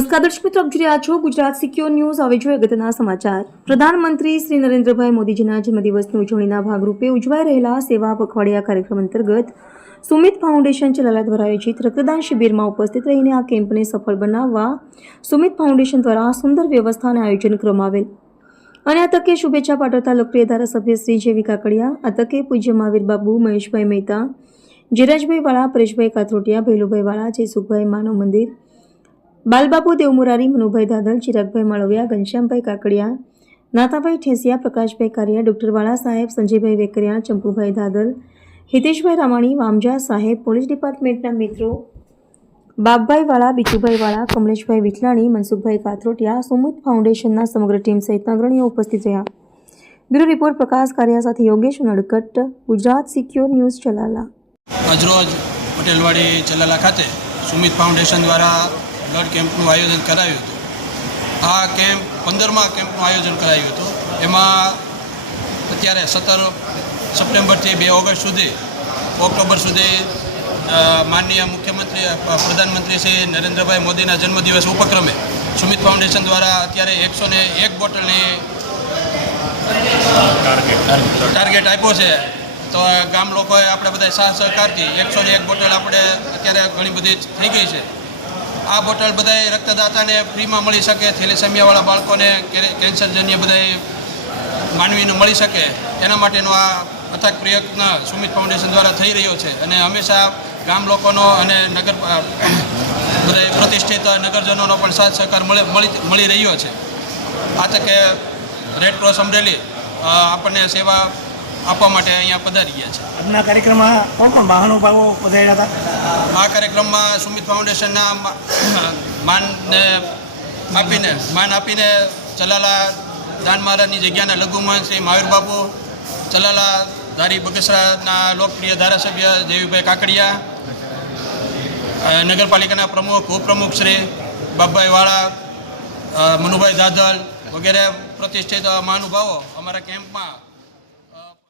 નમસ્કાર દર્શક મિત્રો, આપ જોઈ રહ્યા છો ગુજરાત સિક્યોર ન્યૂઝ। હવે જોઈએ અગત્યના સમાચાર। પ્રધાનમંત્રી શ્રી નરેન્દ્રભાઈ મોદીજીના જન્મદિવસની ઉજવણીના ભાગરૂપે ઉજવાઈ રહેલા સેવા પખવાડિયા કાર્યક્રમ અંતર્ગત સુમિત ફાઉન્ડેશન ચલાલા દ્વારા આયોજિત રક્તદાન શિબિરમાં ઉપસ્થિત રહીને આ કેમ્પને સફળ બનાવવા સુમિત ફાઉન્ડેશન દ્વારા સુંદર વ્યવસ્થા અને આયોજન કરવામાં આવેલ અને આ તકે શુભેચ્છા પાઠવતા લોકપ્રિય ધારાસભ્ય શ્રી જેવી કાકડિયા, આ તકે પૂજ્ય મહાવીર બાબુ, મહેશભાઈ મહેતા, જીરાજભાઈ વાળા, પરેશભાઈ કાથરોટિયા, ભૈલુભાઈ વાળા, જયસુખભાઈ માનવ મંદિર, બાલબાપુ દેવમુરારી, મનુભાઈ દાદલ, ચિરાગભાઈ માળવિયા, ઘનશ્યામભાઈ કાકડિયા, નાતાભાઈ ઠેસિયા, પ્રકાશભાઈ કારિયા, ડૉક્ટર વાળા સાહેબ, સંજયભાઈ વેકરિયા, ચંપુભાઈ દાદલ, હિતેશભાઈ રામાણી, વામજા સાહેબ, પોલીસ ડિપાર્ટમેન્ટના મિત્રો, બાપભાઈ વાળા, બીજુભાઈ વાળા, કમલેશભાઈ વિઠલાણી, મનસુખભાઈ કાથરોટિયા, સુમિત ફાઉન્ડેશનના સમગ્ર ટીમ સહિતના અગ્રણીઓ ઉપસ્થિત રહ્યા। બ્યુરો રિપોર્ટ પ્રકાશ કારિયા સાથે યોગેશ નડકટ, ગુજરાત સિક્યોર ન્યૂઝ ચલાલા। આજરોજ પટેલવાડી ચલાલા ખાતે સુમિત ફાઉન્ડેશન દ્વારા બ્લડ કેમ્પનું આયોજન કરાયું હતું। આ કેમ્પ 15મા કેમ્પનું આયોજન કરાયું હતું। એમાં અત્યારે 17 સપ્ટેમ્બરથી 2 ઓક્ટોબર સુધી માનનીય મુખ્યમંત્રી પ્રધાનમંત્રી શ્રી નરેન્દ્રભાઈ મોદીના જન્મદિવસ ઉપક્રમે સુમિત ફાઉન્ડેશન દ્વારા અત્યારે 101 બોટલની ટાર્ગેટ આપ્યો છે। તો ગામ લોકોએ આપણે બધા સાથ સહકારથી 101 બોટલ આપણે અત્યારે ઘણી બધી થઈ ગઈ છે। આ બોટલ બધાય રક્તદાતાને ફ્રીમાં મળી શકે, થેલેસેમિયાવાળા બાળકોને, કેન્સરજન્ય બધાય માનવીને મળી શકે, એના માટેનો આ અથાગ પ્રયત્ન સુમિત ફાઉન્ડેશન દ્વારા થઈ રહ્યો છે અને હંમેશા ગામ લોકોનો અને નગર બધાય પ્રતિષ્ઠિત નગરજનોનો પણ સાથ સહકાર મળી રહ્યો છે। આ તકે રેડ ક્રોસ અમરેલી આપણને સેવા આપવા માટે અહીંયા પધારી ગયા છે। આજના કાર્યક્રમમાં કોણ કોણ મહાનુભાવો પધાર્યા હતા? આ કાર્યક્રમમાં સુમિત ફાઉન્ડેશનના માન આપીને ચલાલા દાન મહારાજની જગ્યાના લઘુમહંત શ્રી મહાવીર બાપુ, ચલાલા ધારી બગસરાના લોકપ્રિય ધારાસભ્ય જેવીભાઈ કાકડિયા, નગરપાલિકાના પ્રમુખ ઉપપ્રમુખ શ્રી બાપભાઈ વાળા, મનુભાઈ દાદલ વગેરે પ્રતિષ્ઠિત મહાનુભાવો અમારા કેમ્પમાં